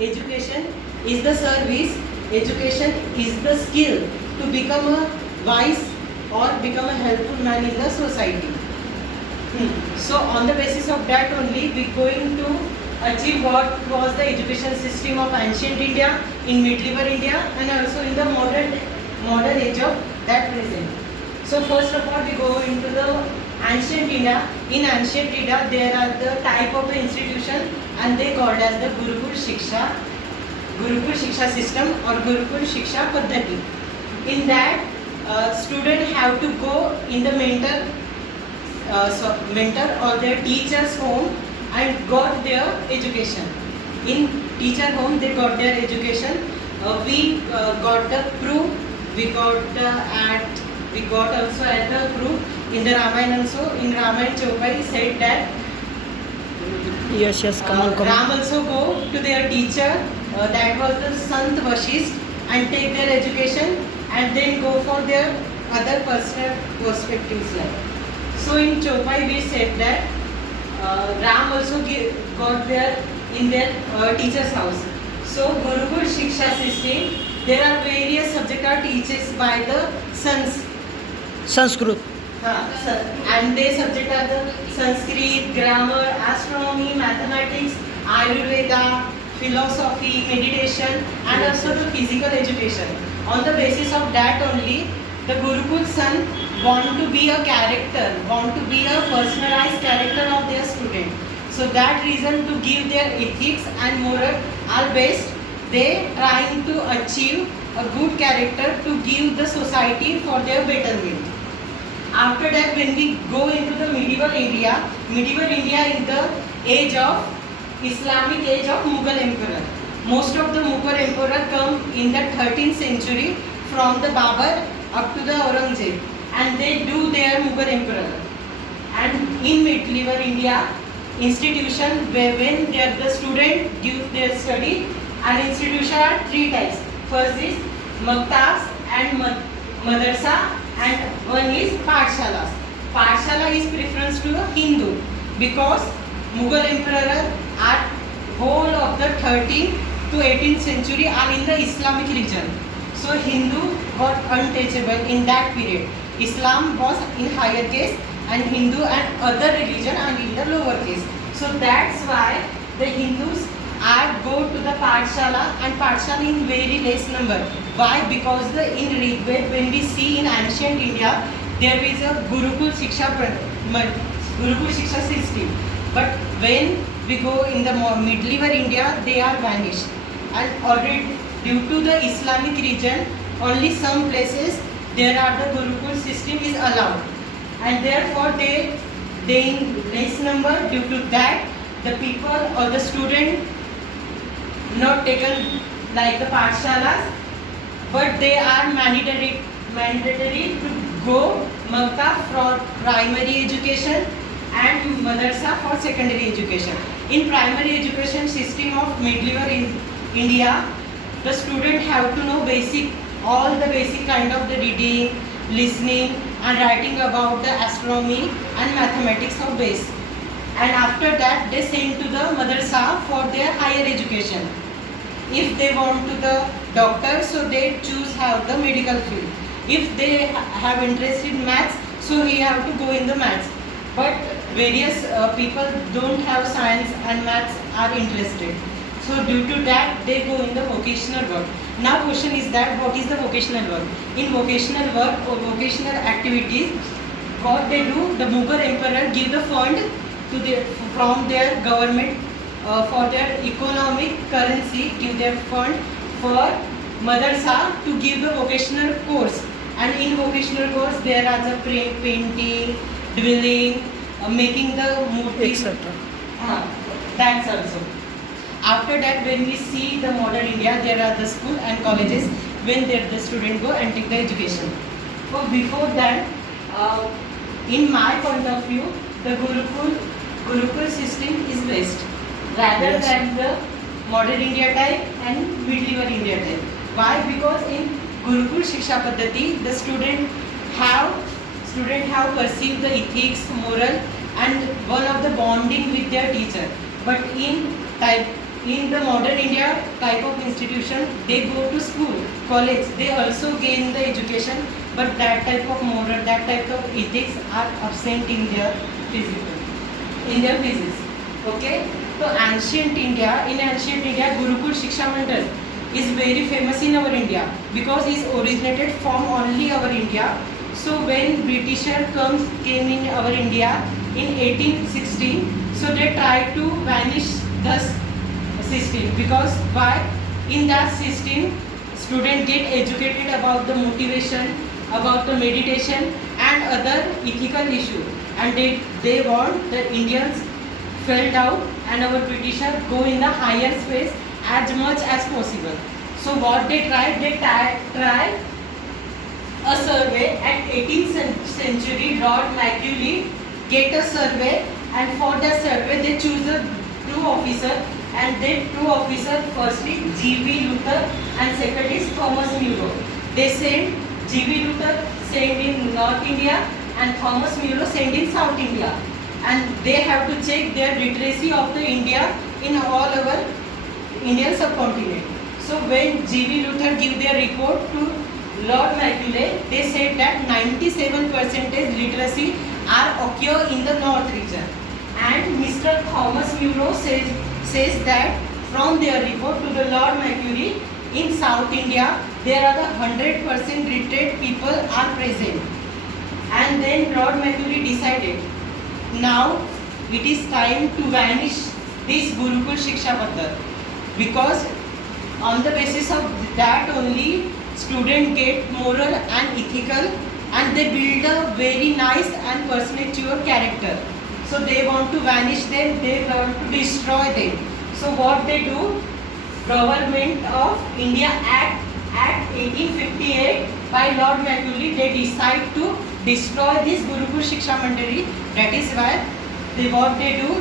education is the service, education is the skill to become a wise or become a helpful man in the society. So on the basis of that only we going to achieve what was the education system of ancient India, in medieval India, and also in the modern age of that present. So first of all we go into the ancient India. In ancient India there are the type of the institution and they called as the Gurukul Shiksha system or Gurukul Shiksha Paddhati. In that student have to go in the mentor or their teacher's home and got their education. In teacher home they got their education. We got the proof. We got also at the proof in the Ramayana also. In Ramayana Chaupai said that Yes, come on. Ram also go to their teacher, that was the Sant Vashisht, and take their education and then go for their other personal perspectives life. So in Chaupai we said that Ram also got there in their teacher's house. So Gurukul Shiksha system, there are various subjects are teaches by the sons. Sanskrit. And they subject are the Sanskrit, grammar, astronomy, mathematics, Ayurveda, philosophy, meditation, and also the physical education. On the basis of that only, the Gurukul son want to be a character, want to be a personalized character of their student. So that reason to give their ethics and moral are based. They trying to achieve a good character to give the society for their betterment. After that, when we go into the medieval India is the age of Islamic age of Mughal emperor. Most of the Mughal emperor come in the 13th century from the Babur up to the Aurangzeb, and they do their Mughal emperor. And in medieval India, institution where when the student give their study, and institution are three types. First is Maktabs and Madrasa, and one is Pathshalas. Pathshala is preference to a Hindu because Mughal emperor are whole of the 13th to 18th century are in the Islamic region. So Hindu got untouchable in that period. Islam was in higher case and Hindu and other religion are in the lower case. So that's why the Hindus are go to the Pathshala, and Pathshala in very less number. Why? Because in Rigved, when we see in ancient India, there is a Gurukul Shiksha system. But when we go in the medieval India, they are vanished. And already due to the Islamic region, only some places there are the Gurukul system is allowed. And therefore they in less number. Due to that, the people or the student not taken like the Pathshalas, but they are mandatory to go Maktab for primary education and Madrasa for secondary education. In primary education system of medieval India, the student have to know all the basic kind of the reading, listening and writing about the astronomy and mathematics of base. And after that they send to the Madrasa for their higher education. If they want to the doctor, so they choose have the medical field. If they have interest in maths, so he have to go in the maths. But various people don't have science and maths are interested. So due to that, they go in the vocational work. Now question is that what is the vocational work? In vocational work or vocational activities, what they do, the Mughal emperor give the fund to from their government for their economic currency, give their fund for Madrasa to give the vocational course. And in vocational course there are the painting, drilling, making the murtis, etc. That's also. After that, when we see the modern India, there are the school and colleges when the student go and take the education. So before that, in my point of view, the Gurukul system is best rather than the modern India type and medieval India type. Why? Because in Gurukul Shiksha Paddhati, the student have perceived the ethics, moral, and one of the bonding with their teacher. But in in the modern India type of institution, they go to school, college, they also gain the education, but that type of moral, that type of ethics are absent in their physics. Okay, so ancient India, Gurukul Shiksha Mandal is very famous in our India because it's originated from only our India. So when Britisher came in our India in 1816, so they tried to vanish the system, because why? In that system, students get educated about the motivation, about the meditation and other ethical issue, and they want the Indians felt out and our Britisher go in the higher space as much as possible. So what they tried a survey at 18th century. Lord Macaulay get a survey, and for that survey they choose a two officer, and then two officer, firstly G.V. Luther and second is Thomas More. They send G.V. Luther sent in North India and Thomas More sent in South India, and they have to check their literacy of the India in all our Indian subcontinent. So when G.V. Luther give their report to Lord Macaulay, they said that 97% literacy are occur in the north region, and Mr. Thomas More says that from their report to the Lord Macaulay, in South India there are the 100% literate people are present. And then Lord Macaulay decided, now it is time to vanish this Gurukul Shiksha Paddhat, because on the basis of that only students get moral and ethical, and they build a very nice and personal character. So they want to vanish them, they want to destroy them. So what they do, Government of India Act 1858 by Lord Macaulay, they decide to destroy this Gurukul Shiksha Mandali. That is why what they do,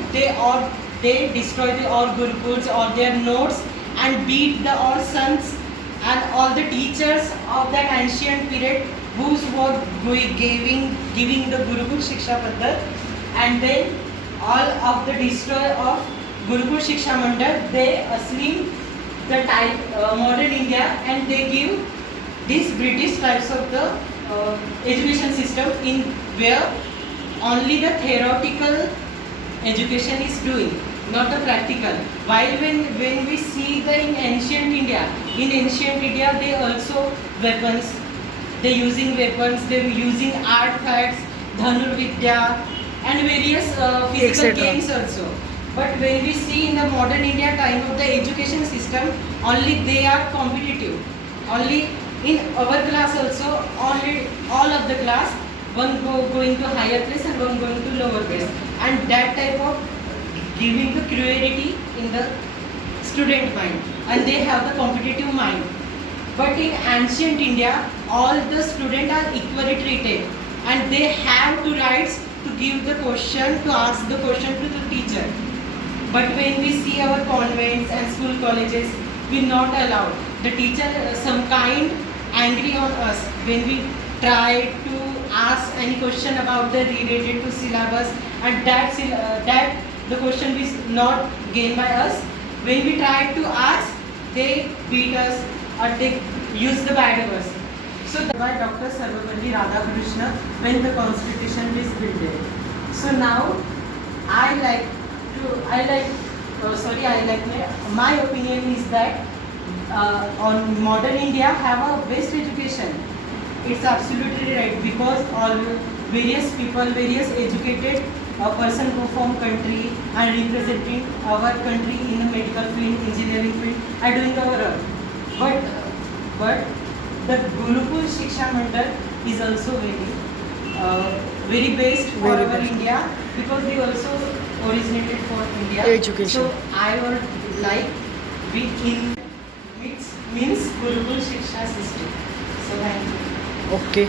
they destroy all Gurukuls, all their notes, and beat the all sons and all the teachers of that ancient period who were giving the Gurukul Shiksha Paddhat. And then all of the destroyer of Gurukul Shiksha Mandal, they assume the type modern India, and they give these British types of the education system in where only the theoretical education is doing, not the practical. While when we see the in ancient India they also weapons, they using weapons, they using artifacts, Dhanurvidya and various physical games also. But when we see in the modern India time of the education system, only they are competitive. Only in our class also, only all of the class, one going to higher place and one going to lower place. And that type of giving the cruelty in the student mind, and they have the competitive mind. But in ancient India, all the students are equally treated, and they have two rights to give the question, to ask the question to the teacher. But when we see our convents and school colleges, we not allow the teacher some kind angry on us when we try to ask any question about the related to syllabus, and that the question is not gained by us. When we try to ask, they beat us or they use the bad words. So by Dr. Sarvapalli Radhakrishna when the constitution is built. So now my opinion is that on modern India have a best education. It's absolutely right, because all various people, various educated person who form country and representing our country in the medical field, engineering field are doing our work. But the Gurukul Shiksha Mandal is also very best for our India, because they also originated for India. Education. So I would like means Gurukul Shiksha system. So thank you. Okay.